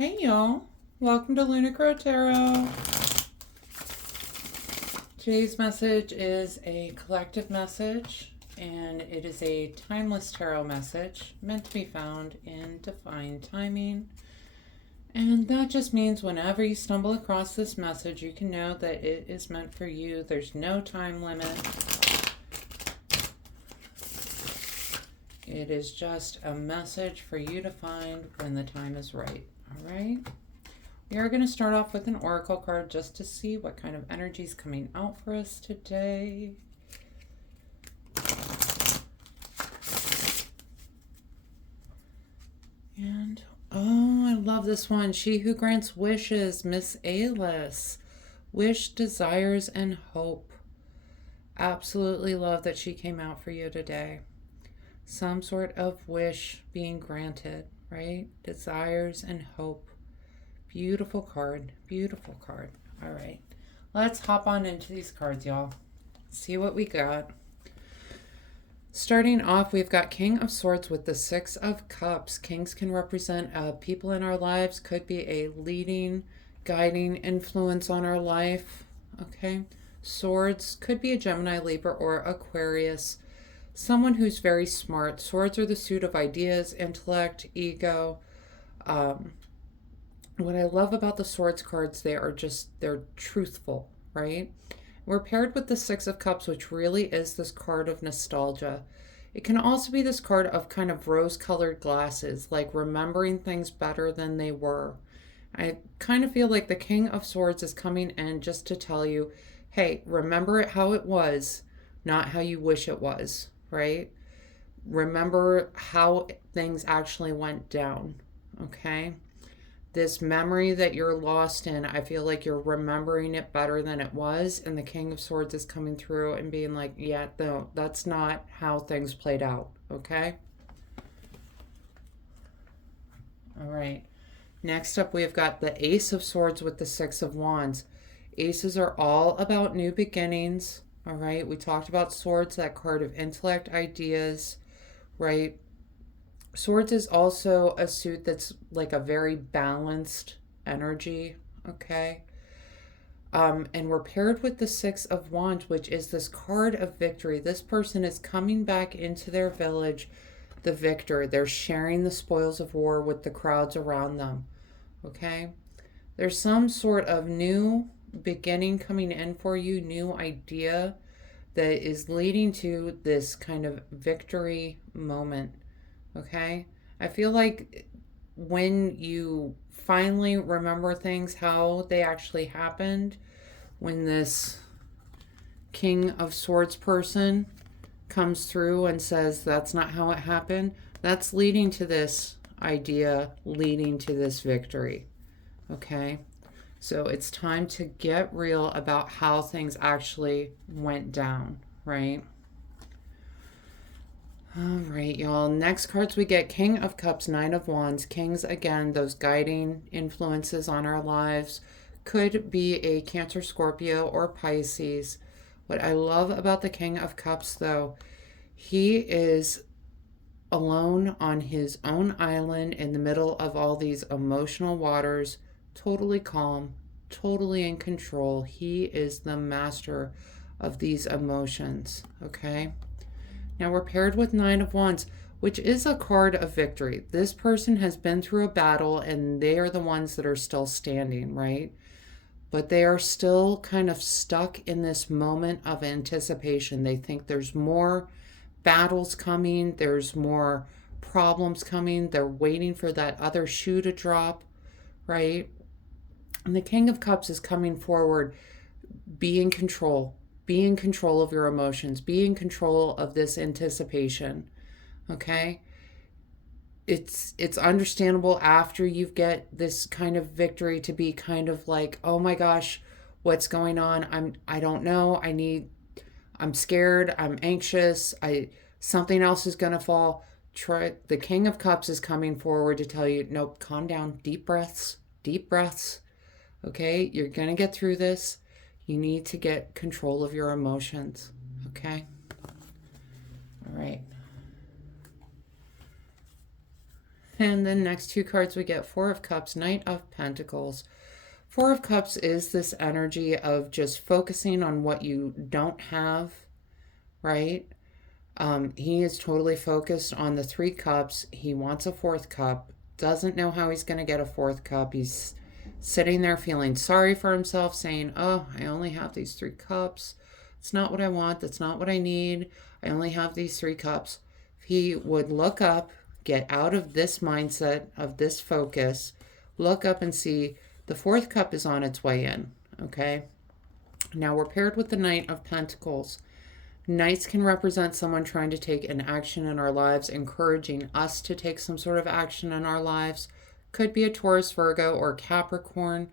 Hey y'all, welcome to Lunar Tarot. Today's message is a collective message, and it is a timeless tarot message meant to be found in divine timing. And that just means whenever you stumble across this message, you can know that it is meant for you. There's no time limit. It is just a message for you to find when the time is right. All right? We are going to start off with an oracle card just to see what kind of energy is coming out for us today. And, oh, I love this one. She who grants wishes, Miss Alice. Wish, desires, and hope. Absolutely love that she came out for you today. Some sort of wish being granted, right? Desires and hope. Beautiful card. Beautiful card. All right. Let's hop on into these cards, y'all. See what we got. Starting off, we've got King of Swords with the Six of Cups. Kings can represent people in our lives. Could be a leading, guiding influence on our life. Okay. Swords could be a Gemini, Libra, or Aquarius. Someone who's very smart. Swords are the suit of ideas, intellect, ego. What I love about the Swords cards, they're truthful, right? We're paired with the Six of Cups, which really is this card of nostalgia. It can also be this card of kind of rose-colored glasses, like remembering things better than they were. I kind of feel like the King of Swords is coming in just to tell you, hey, remember it how it was, not how you wish it was, right? Remember how things actually went down, okay? This memory that you're lost in, I feel like you're remembering it better than it was. And the King of Swords is coming through and being like, yeah, no, that's not how things played out. Okay? All right. Next up, we've got the Ace of Swords with the Six of Wands. Aces are all about new beginnings. All right. We talked about swords, that card of intellect, ideas, right? Swords is also a suit that's like a very balanced energy, okay? And we're paired with the Six of Wands, which is this card of victory. This person is coming back into their village, the victor. They're sharing the spoils of war with the crowds around them, okay? There's some sort of new beginning coming in for you, new idea that is leading to this kind of victory moment. Okay? I feel like when you finally remember things, how they actually happened, when this King of Swords person comes through and says that's not how it happened, that's leading to this idea, leading to this victory. Okay? So it's time to get real about how things actually went down, right? All right, y'all. Next cards we get King of Cups, Nine of Wands. Kings, again, those guiding influences on our lives. Could be a Cancer, Scorpio, or Pisces. What I love about the King of Cups, though, he is alone on his own island in the middle of all these emotional waters, totally calm, totally in control. He is the master of these emotions, okay? Now we're paired with Nine of Wands, which is a card of victory. This person has been through a battle and they are the ones that are still standing, right? But they are still kind of stuck in this moment of anticipation. They think there's more battles coming, there's more problems coming. They're waiting for that other shoe to drop, right? And the King of Cups is coming forward. Be in control. Be in control of your emotions. Be in control of this anticipation. Okay? It's understandable after you get this kind of victory to be kind of like, oh my gosh, what's going on? I don't know. I'm scared. I'm anxious. Something else is gonna fall. The King of Cups is coming forward to tell you, nope, calm down. Deep breaths. Deep breaths. Okay? You're gonna get through this. You need to get control of your emotions, okay? All right. And then next two cards we get Four of Cups, Knight of Pentacles. Four of Cups is this energy of just focusing on what you don't have, right? He is totally focused on the three cups. He wants a fourth cup, doesn't know how he's going to get a fourth cup. He's sitting there feeling sorry for himself, saying, oh, I only have these three cups. It's not what I want. That's not what I need. I only have these three cups. If he would look up, get out of this mindset, of this focus, look up and see the fourth cup is on its way in, okay? Now we're paired with the Knight of Pentacles. Knights can represent someone trying to take an action in our lives, encouraging us to take some sort of action in our lives. Could be a Taurus, Virgo, or Capricorn.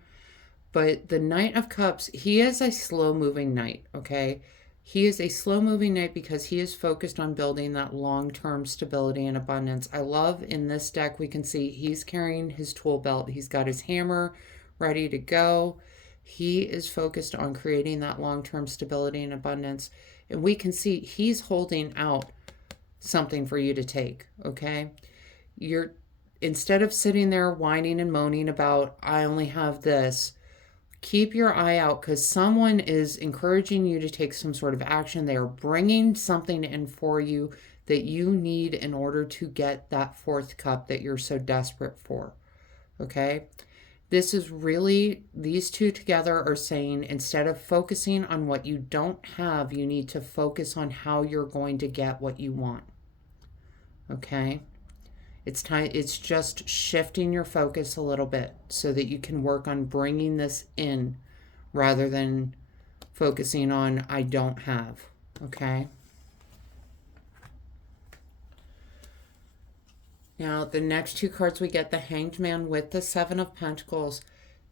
But the Knight of Cups, he is a slow-moving knight, okay? He is a slow-moving knight because he is focused on building that long-term stability and abundance. I love in this deck, we can see he's carrying his tool belt. He's got his hammer ready to go. He is focused on creating that long-term stability and abundance. And we can see he's holding out something for you to take, okay? Instead of sitting there whining and moaning about, I only have this, keep your eye out because someone is encouraging you to take some sort of action. They are bringing something in for you that you need in order to get that fourth cup that you're so desperate for, okay? This is really, these two together are saying instead of focusing on what you don't have, you need to focus on how you're going to get what you want. Okay? It's just shifting your focus a little bit so that you can work on bringing this in rather than focusing on I don't have. Okay? Now, the next two cards we get the Hanged Man with the Seven of Pentacles.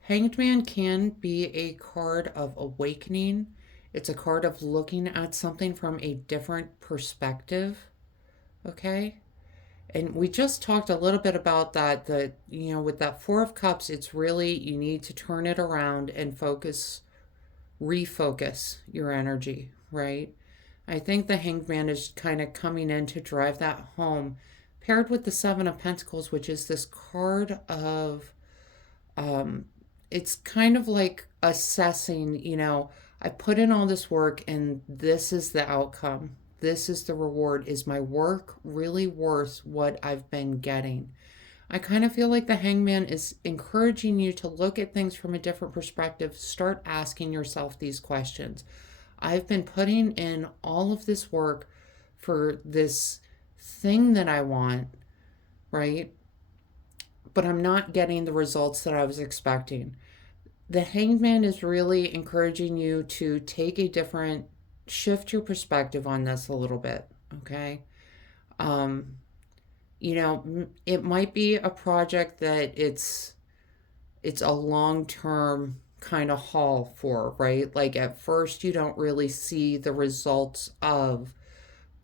Hanged Man can be a card of awakening. It's a card of looking at something from a different perspective, okay? And we just talked a little bit about that, with that Four of Cups, it's really, you need to turn it around and refocus your energy, right? I think the Hanged Man is kind of coming in to drive that home, paired with the Seven of Pentacles, which is this card of, it's kind of like assessing, I put in all this work and this is the outcome. This is the reward. Is my work really worth what I've been getting? I kind of feel like the Hangman is encouraging you to look at things from a different perspective. Start asking yourself these questions. I've been putting in all of this work for this thing that I want, right? But I'm not getting the results that I was expecting. The Hangman is really encouraging you to shift your perspective on this a little bit, okay? It might be a project that it's a long-term kind of haul for, right? Like at first you don't really see the results of,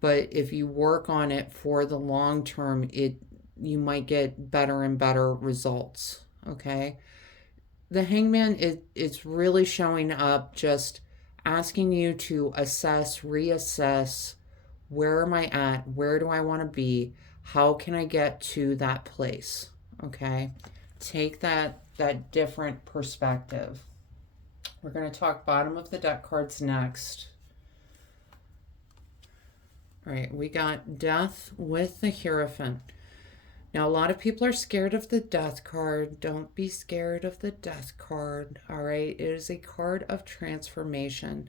but if you work on it for the long term, you might get better and better results, okay? The Hangman is really showing up, just asking you to assess, reassess, where am I at? Where do I want to be? How can I get to that place? Okay? Take that different perspective. We're going to talk bottom of the deck cards next. All right, we got Death with the Hierophant. Now, a lot of people are scared of the Death card. Don't be scared of the Death card, all right? It is a card of transformation,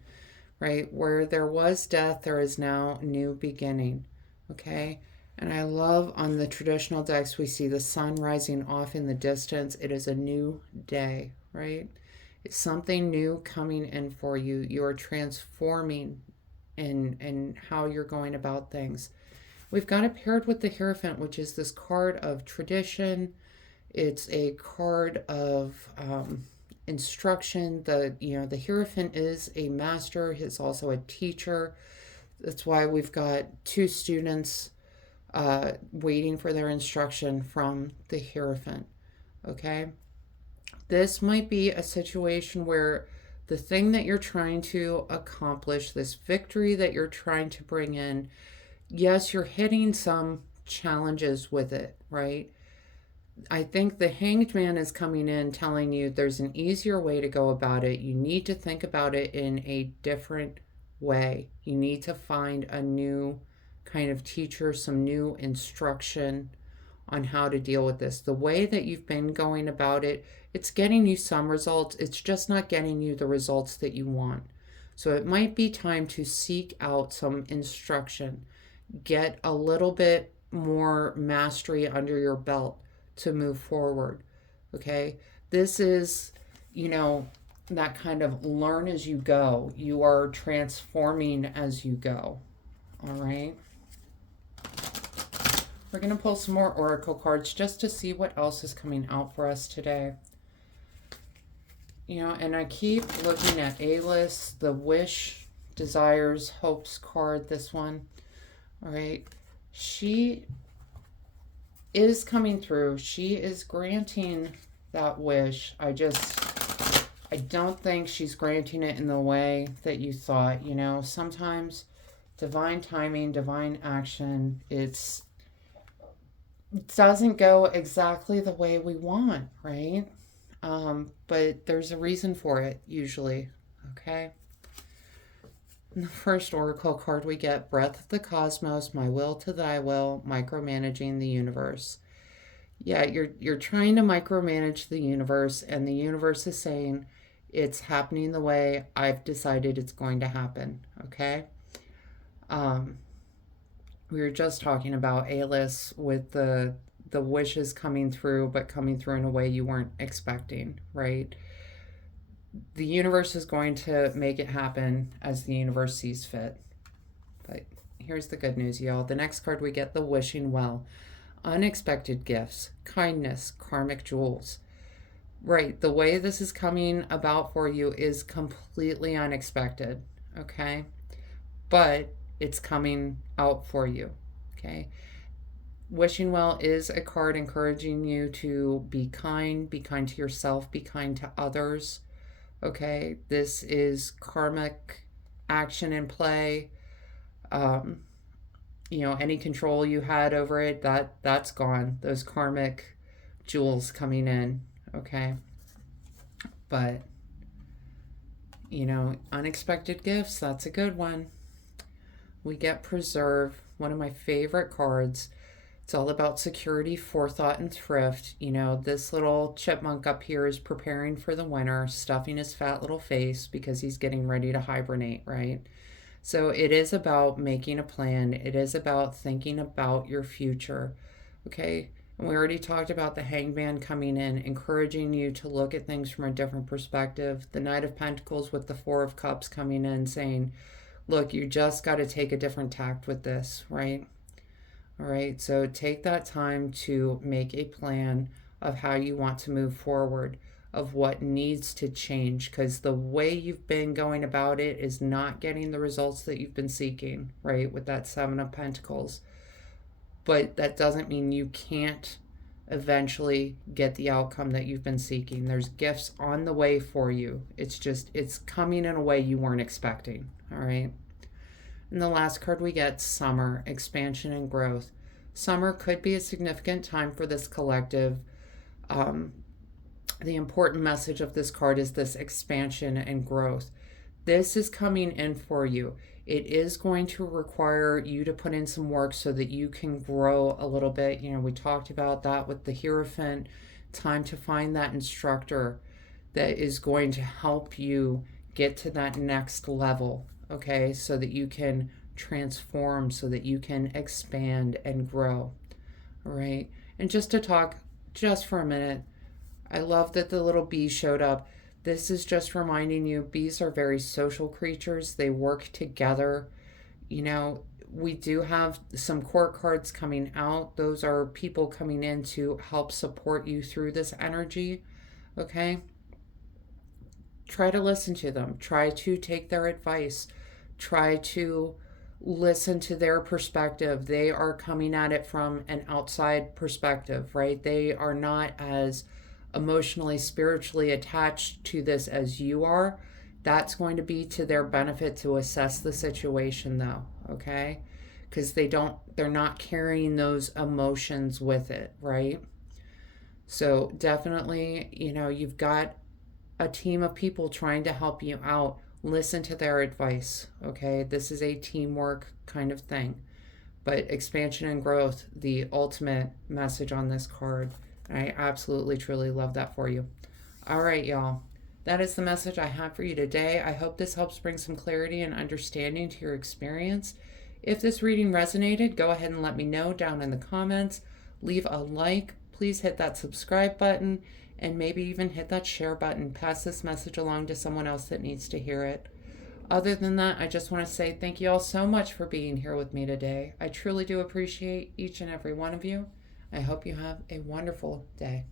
right? Where there was death, there is now new beginning, okay? And I love on the traditional decks, we see the sun rising off in the distance. It is a new day, right? It's something new coming in for you. You are transforming in how you're going about things. We've got it paired with the Hierophant, which is this card of tradition. It's a card of instruction. The Hierophant is a master. He's also a teacher. That's why we've got two students waiting for their instruction from the Hierophant. Okay? This might be a situation where the thing that you're trying to accomplish, this victory that you're trying to bring in, yes, you're hitting some challenges with it, right? I think the Hanged Man is coming in telling you there's an easier way to go about it. You need to think about it in a different way. You need to find a new kind of teacher, some new instruction on how to deal with this. The way that you've been going about it, it's getting you some results. It's just not getting you the results that you want. So it might be time to seek out some instruction, get a little bit more mastery under your belt to move forward. Okay? This is, you know, that kind of learn as you go. You are transforming as you go. All right? We're going to pull some more oracle cards just to see what else is coming out for us today. You know, and I keep looking at A-list, the wish, desires, hopes card, this one. All right. She is coming through. She is granting that wish. I don't think she's granting it in the way that you thought. You know, sometimes divine timing, divine action, it doesn't go exactly the way we want, right? But there's a reason for it, usually. Okay. And the first oracle card we get, Breath of the Cosmos, My Will to Thy Will, Micromanaging the Universe. Yeah, you're trying to micromanage the universe, and the universe is saying it's happening the way I've decided it's going to happen. Okay. Um, we were just talking about A-list with the wishes coming through, but coming through in a way you weren't expecting, right? The universe is going to make it happen as the universe sees fit. But here's the good news, y'all. The next card we get, the Wishing Well. Unexpected gifts, kindness, karmic jewels. Right, the way this is coming about for you is completely unexpected, okay? But it's coming out for you, okay? Wishing Well is a card encouraging you to be kind to yourself, be kind to others, okay? This is karmic action in play. You know, any control you had over it, that's gone. Those karmic jewels coming in, okay? But, you know, unexpected gifts, that's a good one. We get Preserve, one of my favorite cards. It's all about security, forethought, and thrift. You know, this little chipmunk up here is preparing for the winter, stuffing his fat little face because he's getting ready to hibernate, right? So it is about making a plan. It is about thinking about your future, okay? And we already talked about the Hangman coming in, encouraging you to look at things from a different perspective. The Knight of Pentacles with the Four of Cups coming in saying, look, you just got to take a different tact with this, right? All right, so take that time to make a plan of how you want to move forward, of what needs to change, because the way you've been going about it is not getting the results that you've been seeking, right, with that Seven of Pentacles. But that doesn't mean you can't eventually get the outcome that you've been seeking. There's gifts on the way for you. It's coming in a way you weren't expecting, all right? And the last card we get, Summer, Expansion and Growth. Summer could be a significant time for this collective. The important message of this card is this expansion and growth. This is coming in for you. It is going to require you to put in some work so that you can grow a little bit. You know, we talked about that with the Hierophant. Time to find that instructor that is going to help you get to that next level, okay? So that you can transform, so that you can expand and grow, all right? And just to talk just for a minute, I love that the little bee showed up. This is just reminding you, bees are very social creatures. They work together. You know, we do have some court cards coming out. Those are people coming in to help support you through this energy, okay? Try to listen to them. Try to take their advice. Try to listen to their perspective. They are coming at it from an outside perspective, right? They are not as emotionally, spiritually attached to this as you are. That's going to be to their benefit to assess the situation though, okay? Because they're not carrying those emotions with it, right? So definitely, you've got a team of people trying to help you out. Listen to their advice, okay? This is a teamwork kind of thing. But expansion and growth, the ultimate message on this card. I absolutely, truly love that for you. All right, y'all. That is the message I have for you today. I hope this helps bring some clarity and understanding to your experience. If this reading resonated, go ahead and let me know down in the comments. Leave a like. Please hit that subscribe button and maybe even hit that share button. Pass this message along to someone else that needs to hear it. Other than that, I just want to say thank you all so much for being here with me today. I truly do appreciate each and every one of you. I hope you have a wonderful day.